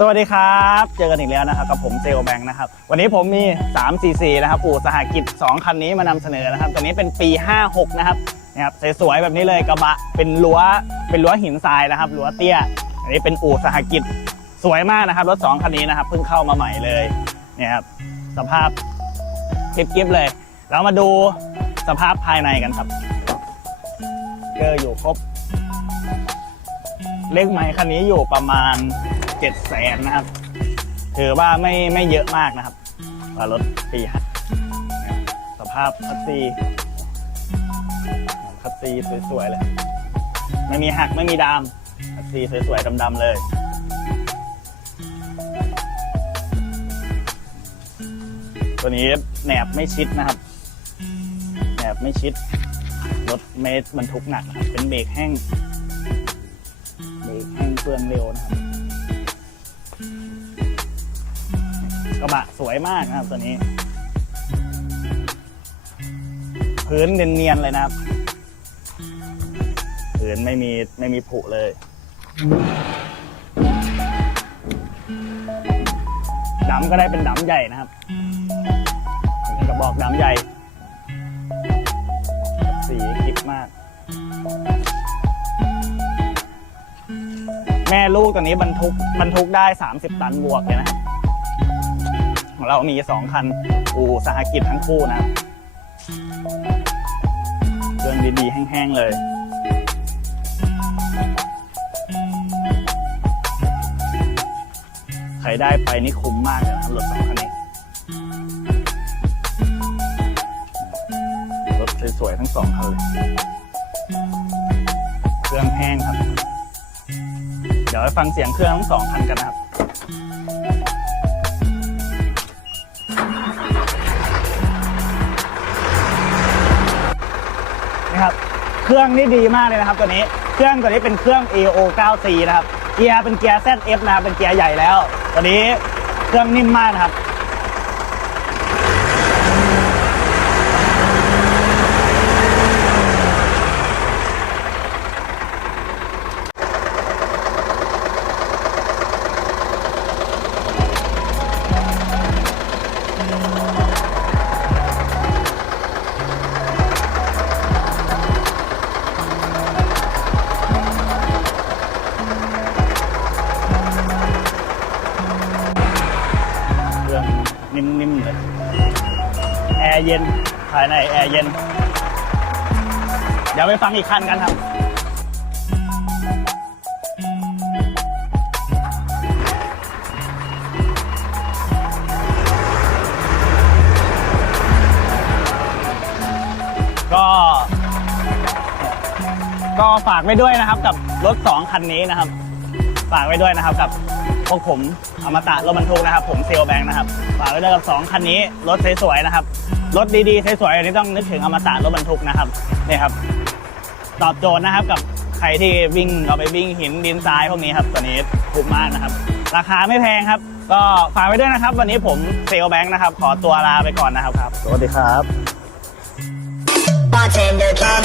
สวัสดีครับ เจอกันอีกแล้วนะครับกับผมเซลแบงค์นะครับ วันนี้ผมมี 344 นะครับ อู่สหกิจ 2 คันนี้มานำเสนอนะครับ ตัวนี้เป็นปี 56 นะครับนะครับสวยๆแบบนี้เลยกระบะเป็นรั้วเป็นรั้วหินทรายนะครับรั้วเตี้ย อันนี้เป็นอู่สหกิจสวยมากนะครับรถ 2 คันนี้นะครับเพิ่งเข้ามาใหม่เลยเนี่ยครับสภาพกิ๊บๆเลยเรามาดูสภาพภายในกันครับเกอร์อยู่ครบเลขไม้คันนี้อยู่ประมาณ 7 0 0แสนนะครับ ถือว่าไม่ไม่เยอะมากนะครับว่ารถปีฮะสภาพคัสซีคัสซีสวยๆเลย ไม่มีหักไม่มีดามคัสซีสวยๆดำๆเลยตัวนี้แหนบไม่ชิดนะครับแหนบไม่ชิด รถเมตรบรรทุกหนักนะครับเป็นเบรกแห้ง เบรกแห้งเปื้อนเร็วนะครับ กระบะสวยมากนะครับตัวนี้ พื้นเนียนๆเลยนะครับพื้นไม่มีไม่มีผุเลยดำก็ได้เป็นดำใหญ่นะครับอันนี้กระบอกดำใหญ่ สีกิบมาก แม่ลูกตัวนี้บรรทุกบรรทุกได้ 30 ตันบวกเลยนะครับ ของเรามี 2 คัน อู่สหกิจทั้งคู่นะเครื่องดีๆ แห้งๆ เลย ใครได้ไปนี่คุ้มมากเลยนะครับรถสองคันนี้ รถสวยๆ ทั้งสองคันเลย เครื่องแห้งครับ เดี๋ยวไปฟังเสียงเครื่องทั้งสองคันกันนะครับ เครื่องนี่ดีมากเลยนะครับตัวนี้ เครื่องตัวนี้เป็นเครื่อง AO 9C นะครับ เกียร์เป็นเกียร์ ZF นะครับ เป็นเกียร์ใหญ่แล้ว ตัวนี้เครื่องนิ่มมากนะครับ นิ่มๆเลยแอร์เย็นภายในแอร์เย็น เดี๋ยวไปฟังอีกคันกันครับ ก็ ก็ฝากไว้ด้วยนะครับกับรถสองคันนี้นะครับ ฝากไว้ด้วยนะครับกับ พวกผมอมตะรถบรรทุกนะครับ ผมเซลแบงค์นะครับฝากไว้ด้วยกับสองคันนี้รถสวยๆนะครับรถดีๆสวยๆอันนี้ต้องนึกถึงอมตะรถบรรทุกนะครับนี่ครับ ตอบโจทย์นะครับกับใครที่วิ่งเราไปวิ่งหินดินทรายพวกนี้ครับตัวนี้ถูกมากนะครับ ราคาไม่แพงครับ ก็ฝากไว้ด้วยนะครับ วันนี้ผมเซลแบงค์นะครับ ขอตัวลาไปก่อนนะครับครับสวัสดีครับ bartender can